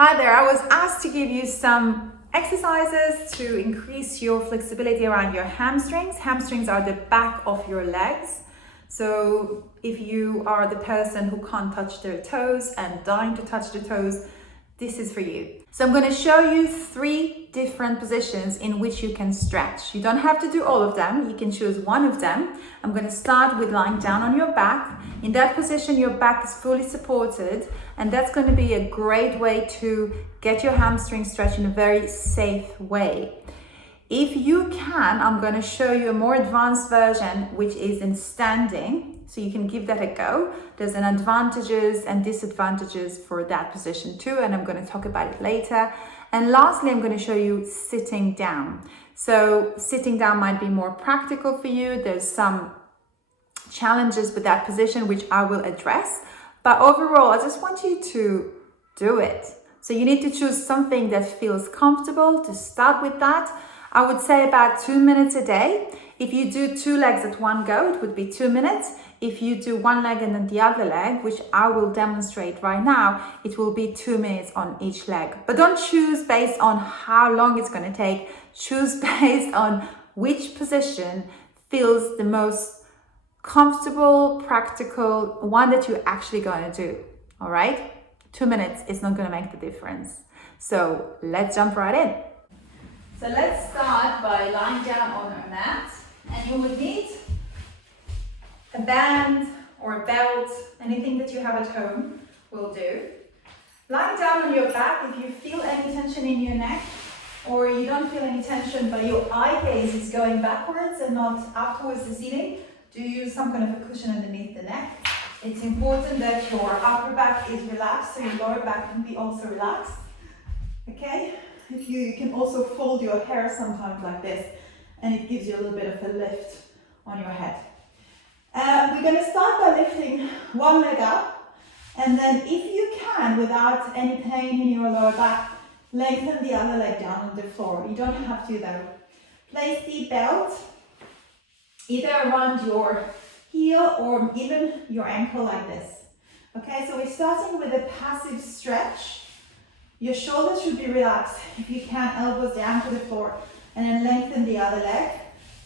Hi there, I was asked to give you some exercises to increase your flexibility around your hamstrings. Hamstrings are the back of your legs. So if you are the person who can't touch their toes and dying to touch the toes, this is for you. So I'm going to show you 3 different positions in which you can stretch. You don't have to do all of them. You can choose one of them. I'm going to start with lying down on your back. In that position, your back is fully supported, and that's going to be a great way to get your hamstring stretched in a very safe way. If you can, I'm going to show you a more advanced version, which is in standing. So you can give that a go. There's an advantages and disadvantages for that position too, and I'm going to talk about it later. And lastly, I'm going to show you sitting down. So sitting down might be more practical for you. There's some challenges with that position, which I will address. But overall, I just want you to do it. So you need to choose something that feels comfortable. To start with that, I would say about 2 minutes a day. If you do 2 legs at one go, it would be 2 minutes. If you do one leg and then the other leg, which I will demonstrate right now, it will be 2 minutes on each leg. But don't choose based on how long it's going to take. Choose based on which position feels the most comfortable, practical, one that you're actually going to do. All right? 2 minutes is not going to make the difference. So let's jump right in. So let's start by lying down on a mat, and you would need a band or a belt, anything that you have at home will do. Lying down on your back, if you feel any tension in your neck, or you don't feel any tension but your eye gaze is going backwards and not up towards the ceiling, do use some kind of a cushion underneath the neck. It's important that your upper back is relaxed, so your lower back can be also relaxed. Okay? If you can also fold your hair sometimes like this, and it gives you a little bit of a lift on your head. We're going to start by lifting one leg up, and then if you can, without any pain in your lower back, lengthen the other leg down on the floor. You don't have to though. Place the belt either around your heel or even your ankle like this. Okay, so we're starting with a passive stretch. Your shoulders should be relaxed. If you can, elbows down to the floor, and then lengthen the other leg,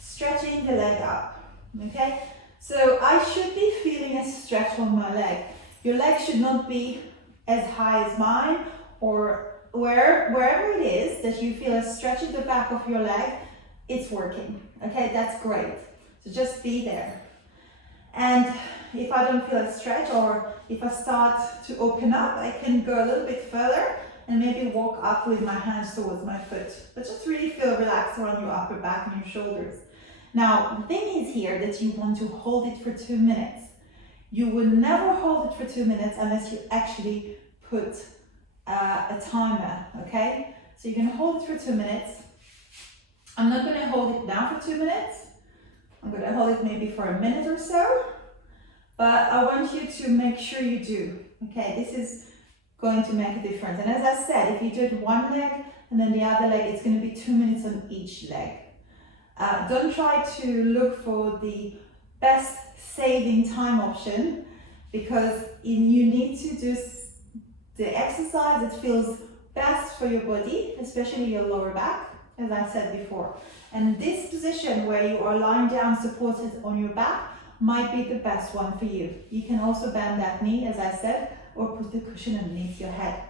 stretching the leg up. Okay, so I should be feeling a stretch on my leg. Your leg should not be as high as mine, or wherever it is that you feel a stretch at the back of your leg, it's working. Okay, that's great. So just be there. And if I don't feel a stretch, or if I start to open up, I can go a little bit further and maybe walk up with my hands towards my foot. But just really feel relaxed around your upper back and your shoulders. Now, the thing is here that you want to hold it for 2 minutes. You will never hold it for 2 minutes unless you actually put a timer, okay? So you're gonna hold it for 2 minutes. I'm not gonna hold it now for 2 minutes. I'm gonna hold it maybe for a minute or so, but I want you to make sure you do, okay? This is going to make a difference. And as I said, if you do it one leg and then the other leg, it's going to be 2 minutes on each leg. Don't try to look for the best saving time option, because you need to do the exercise that feels best for your body, especially your lower back, as I said before. And this position where you are lying down supported on your back might be the best one for you. You can also bend that knee, as I said, or put the cushion underneath your head.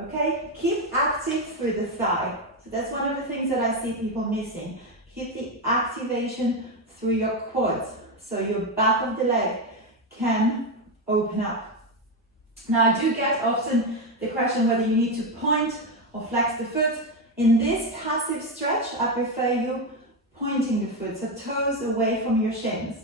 Okay, keep active through the thigh. So that's one of the things that I see people missing. Keep the activation through your quads, so your back of the leg can open up. Now, I do get often the question whether you need to point or flex the foot. In this passive stretch, I prefer you pointing the foot, so toes away from your shins.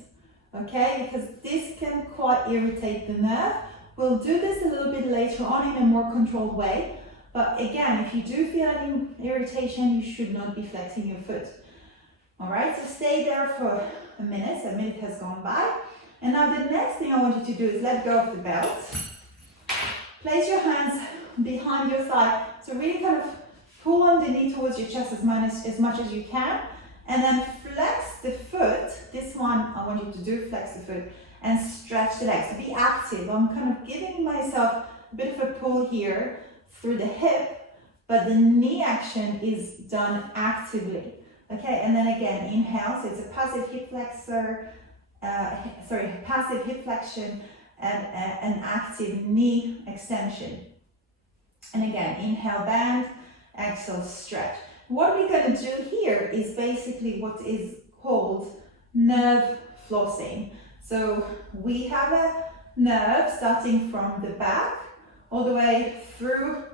Okay, because this can quite irritate the nerve. We'll do this a little bit later on in a more controlled way. But again, if you do feel any irritation, you should not be flexing your foot. All right, so stay there for a minute. A minute has gone by. And now the next thing I want you to do is let go of the belt. Place your hands behind your thigh. So really kind of pull on the knee towards your chest as much as you can. And then flex the foot. This one I want you to do, flex the foot. And stretch the legs. So be active. I'm kind of giving myself a bit of a pull here through the hip, but the knee action is done actively. Okay, and then again, inhale, so it's a passive hip flexor, passive hip flexion and an active knee extension. And again, inhale, bend, exhale, stretch. What we're going to do here is basically what is called nerve flossing. So we have a nerve starting from the back all the way through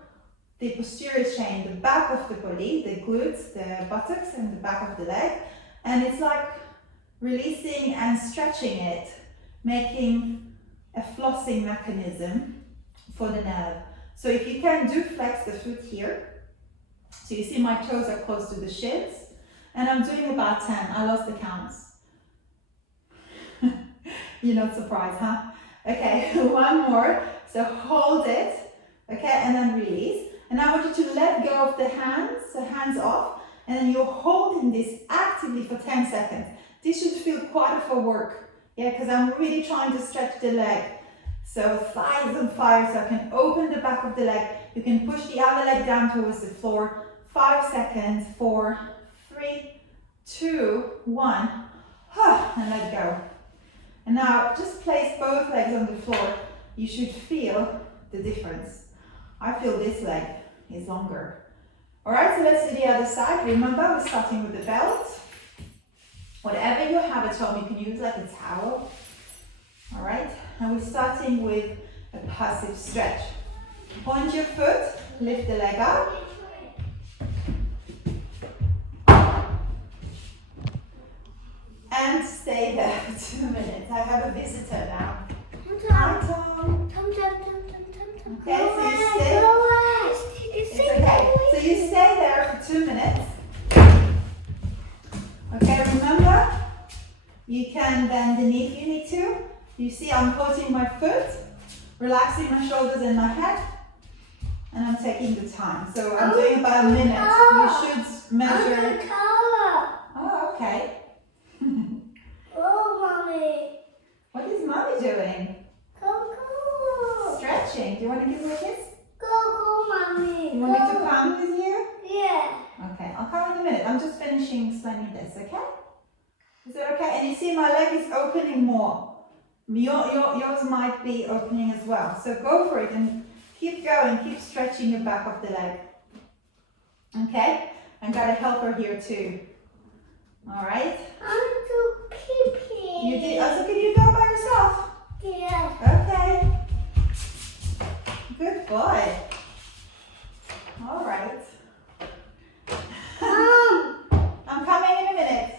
the posterior chain, the back of the body, the glutes, the buttocks and the back of the leg. And it's like releasing and stretching it, making a flossing mechanism for the nerve. So if you can do flex the foot here. So you see my toes are close to the shins, and I'm doing about 10. I lost the counts. You're not surprised, huh? Okay, one more. So hold it, okay, and then release. And I want you to let go of the hands, so hands off, and then you're holding this actively for 10 seconds. This should feel quite a work, yeah, because I'm really trying to stretch the leg. So thighs on fire, so I can open the back of the leg. You can push the other leg down towards the floor. 5 seconds, 4, 3, 2, 1, and let go. And now just place both legs on the floor. You should feel the difference. I feel this leg is longer. All right, so let's do the other side. Remember, we're starting with the belt. Whatever you have at home, you can use like a towel. All right, and we're starting with a passive stretch. Point your foot, lift the leg up. And stay there for 2 minutes. I have a visitor now. Hi, Tom. Okay, so you stay. It's okay. So you stay there for 2 minutes. Okay, remember, you can bend the knee if you need to. You see I'm putting my foot, relaxing my shoulders and my head, and I'm taking the time. So I'm doing about a minute. You should measure. Oh, okay. Oh, Mommy. What is Mommy doing? Go. Stretching. Do you want to give her a kiss? Go, Mommy. You want me to come with you? Yeah. Okay, I'll come in a minute. I'm just finishing explaining this, okay? Is that okay? And you see my leg is opening more. Yours might be opening as well. So go for it and keep going. Keep stretching your back of the leg. Okay? I've got a helper here too. All right? I'm too pee-pee. You did. Oh, so can you go by yourself? Yeah. Okay. Good boy. All right. Mom. I'm coming in a minute.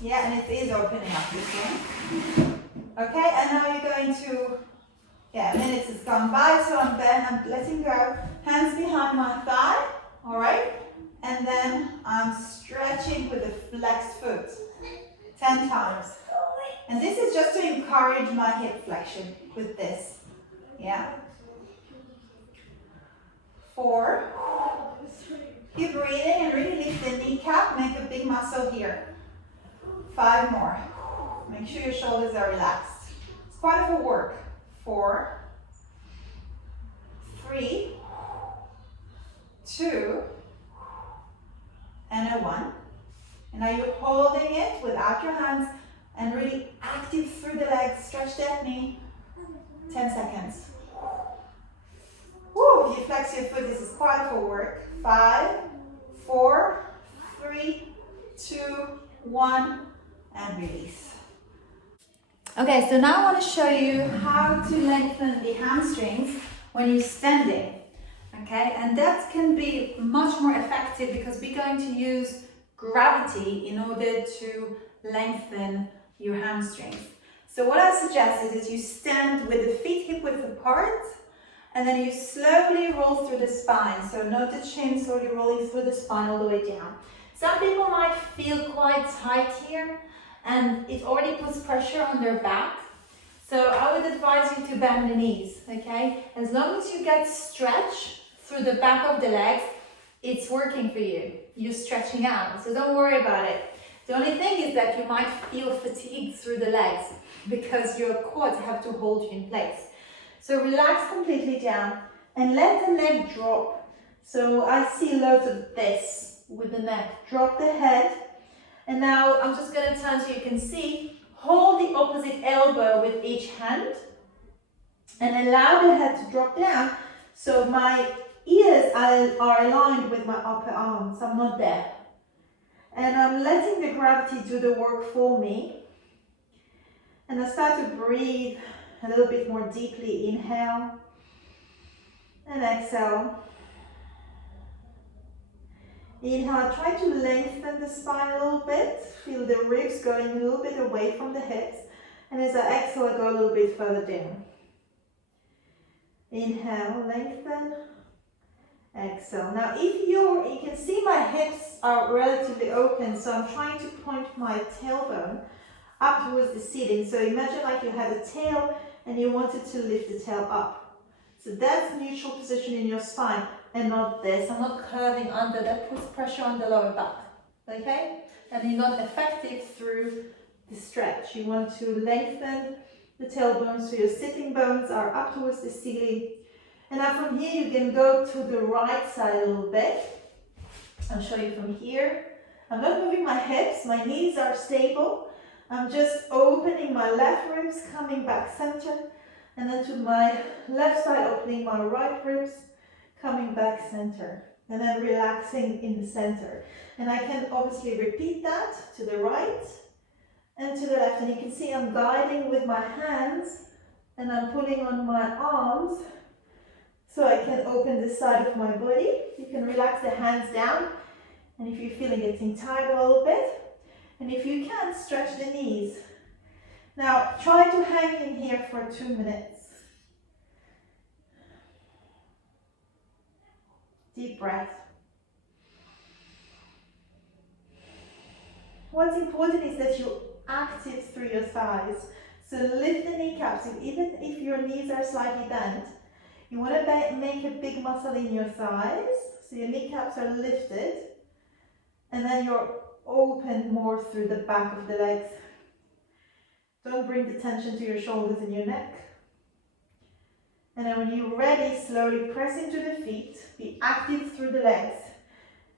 Yeah, and it is opening up this one. Okay, and now you're going to, minutes has gone by, so I'm letting go. Hands behind my thigh, all right? And then I'm stretching with a flexed foot 10 times. And this is just to encourage my hip flexion with this. Yeah. 4. Keep breathing and really lift the kneecap. Make a big muscle here. 5 more. Make sure your shoulders are relaxed. It's quite a work. 4, 3, 2, and a 1. And now you're holding it without your hands and really active through the legs. Stretch that knee. 10 seconds. Woo, if you flex your foot, this is quite a work. 5, 4, 3, 2, 1, and release. Okay, so now I want to show you how to lengthen the hamstrings when you're standing. Okay, and that can be much more effective because we're going to use gravity in order to lengthen your hamstrings. So what I suggest is that you stand with the feet hip width apart and then you slowly roll through the spine. So note the chin slowly rolling through the spine all the way down. Some people might feel quite tight here and it already puts pressure on their back. So I would advise you to bend the knees, okay? As long as you get stretch through the back of the legs, it's working for you. You're stretching out, so don't worry about it. The only thing is that you might feel fatigued through the legs because your quads have to hold you in place. So relax completely down and let the neck drop. So I see loads of this with the neck. Drop the head. And now I'm just going to turn so you can see. Hold the opposite elbow with each hand and allow the head to drop down so my ears are aligned with my upper arms. I'm not there. And I'm letting the gravity do the work for me. And I start to breathe a little bit more deeply. Inhale and exhale. Inhale, try to lengthen the spine a little bit. Feel the ribs going a little bit away from the hips. And as I exhale, I go a little bit further down. Inhale, lengthen. Exhale. Now if you can see my hips are relatively open, so I'm trying to point my tailbone up towards the ceiling. So imagine like you had a tail and you wanted to lift the tail up. So that's neutral position in your spine and not this. I'm not curving under, that puts pressure on the lower back. Okay? And you're not effective through the stretch. You want to lengthen the tailbone so your sitting bones are up towards the ceiling. And now from here you can go to the right side a little bit. I'll show you from here. I'm not moving my hips, my knees are stable. I'm just opening my left ribs, coming back center. And then to my left side, opening my right ribs, coming back center. And then relaxing in the center. And I can obviously repeat that to the right and to the left. And you can see I'm guiding with my hands and I'm pulling on my arms so I can open this side of my body. You can relax the hands down. And if you're feeling getting tired a little bit, and if you can, stretch the knees. Now, try to hang in here for 2 minutes. Deep breath. What's important is that you're active through your thighs. So lift the kneecaps, even if your knees are slightly bent. You want to make a big muscle in your thighs, so your kneecaps are lifted, and then you're open more through the back of the legs. Don't bring the tension to your shoulders and your neck. And then when you're ready, slowly press into the feet, be active through the legs,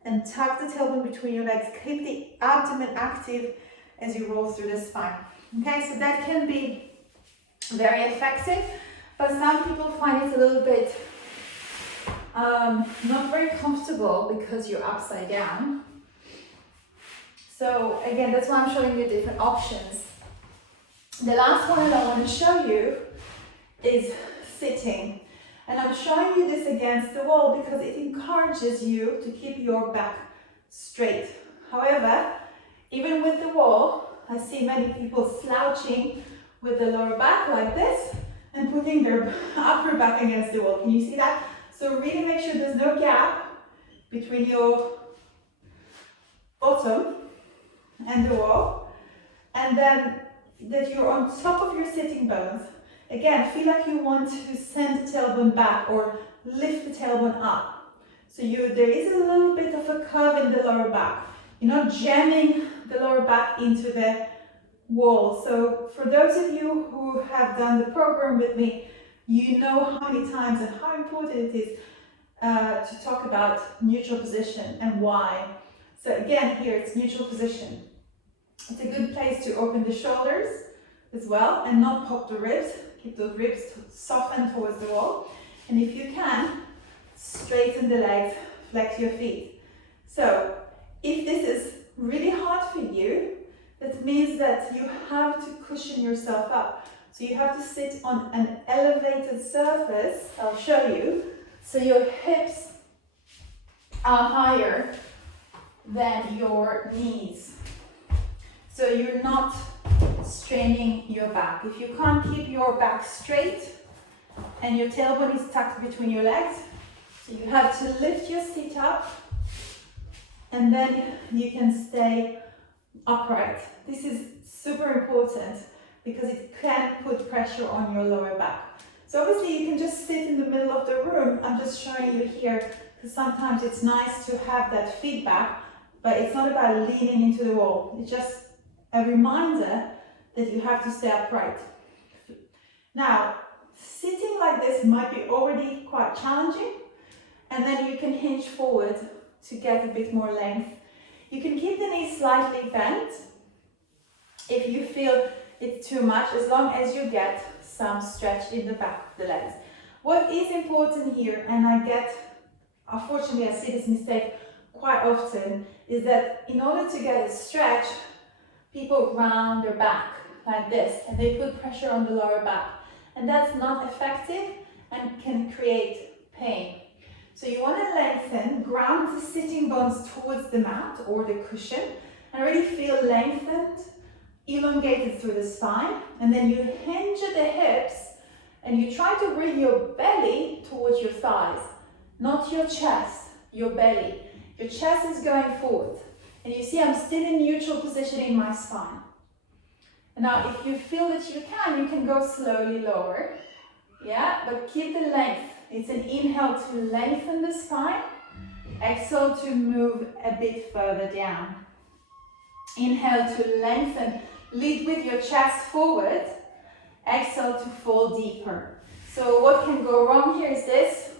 and tuck the tailbone between your legs. Keep the abdomen active as you roll through the spine. Okay, so that can be very effective, but some people find it a little bit not very comfortable because you're upside down. So again, that's why I'm showing you different options. The last one that I want to show you is sitting. And I'm showing you this against the wall because it encourages you to keep your back straight. However, even with the wall, I see many people slouching with the lower back like this and putting their upper back against the wall. Can you see that? So really make sure there's no gap between your bottom and the wall, and then that you're on top of your sitting bones. Again, feel like you want to send the tailbone back or lift the tailbone up. So there is a little bit of a curve in the lower back. You're not jamming the lower back into the wall. So for those of you who have done the program with me, you know how many times and how important it is to talk about neutral position and why. So again, here it's neutral position. It's a good place to open the shoulders as well and not pop the ribs. Keep those ribs softened towards the wall. And if you can, straighten the legs, flex your feet. So if this is really hard for you, that means that you have to cushion yourself up. So you have to sit on an elevated surface, I'll show you, so your hips are higher than your knees. So you're not straining your back. If you can't keep your back straight and your tailbone is tucked between your legs, so you have to lift your seat up and then you can stay upright. This is super important because it can put pressure on your lower back. So obviously you can just sit in the middle of the room. I'm just showing you here because sometimes it's nice to have that feedback, but it's not about leaning into the wall. It's just a reminder that you have to stay upright. Now, sitting like this might be already quite challenging. And then you can hinge forward to get a bit more length. You can keep the knees slightly bent if you feel it's too much, as long as you get some stretch in the back of the legs. What is important here, and unfortunately I see this mistake quite often, is that in order to get a stretch, people round their back like this and they put pressure on the lower back, and that's not effective and can create pain. So you want to lengthen, ground the sitting bones towards the mat or the cushion, and really feel lengthened, elongated through the spine, and then you hinge at the hips and you try to bring your belly towards your thighs, not your chest, your belly. Your chest is going forward, and you see I'm still in neutral position in my spine. And now if you feel that you can go slowly lower, yeah, but keep the length. It's an inhale to lengthen the spine, exhale to move a bit further down. Inhale to lengthen, lead with your chest forward, exhale to fall deeper. So what can go wrong here is this,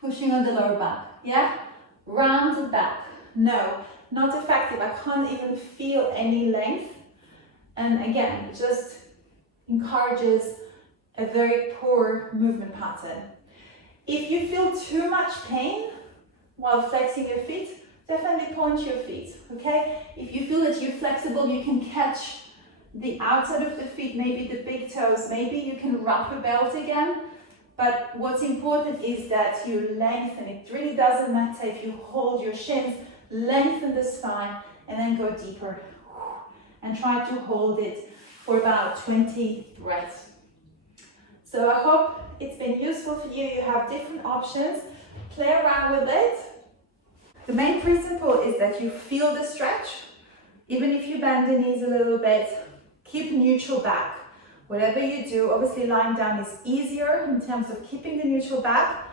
pushing on the lower back, yeah? Round the back, no, not effective. I can't even feel any length. And again, it just encourages a very poor movement pattern. If you feel too much pain while flexing your feet, definitely point your feet, okay? If you feel that you're flexible, you can catch the outside of the feet, maybe the big toes, maybe you can wrap a belt again. But what's important is that you lengthen. It really doesn't matter if you hold your shins, lengthen the spine, and then go deeper. And try to hold it for about 20 breaths. So I hope it's been useful for you. You have different options. Play around with it. The main principle is that you feel the stretch. Even if you bend the knees a little bit, keep neutral back. Whatever you do, obviously lying down is easier in terms of keeping the neutral back,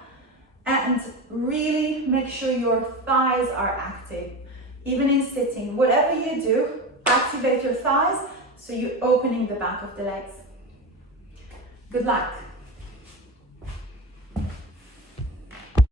and really make sure your thighs are active. Even in sitting, whatever you do, activate your thighs so you're opening the back of the legs. Good luck.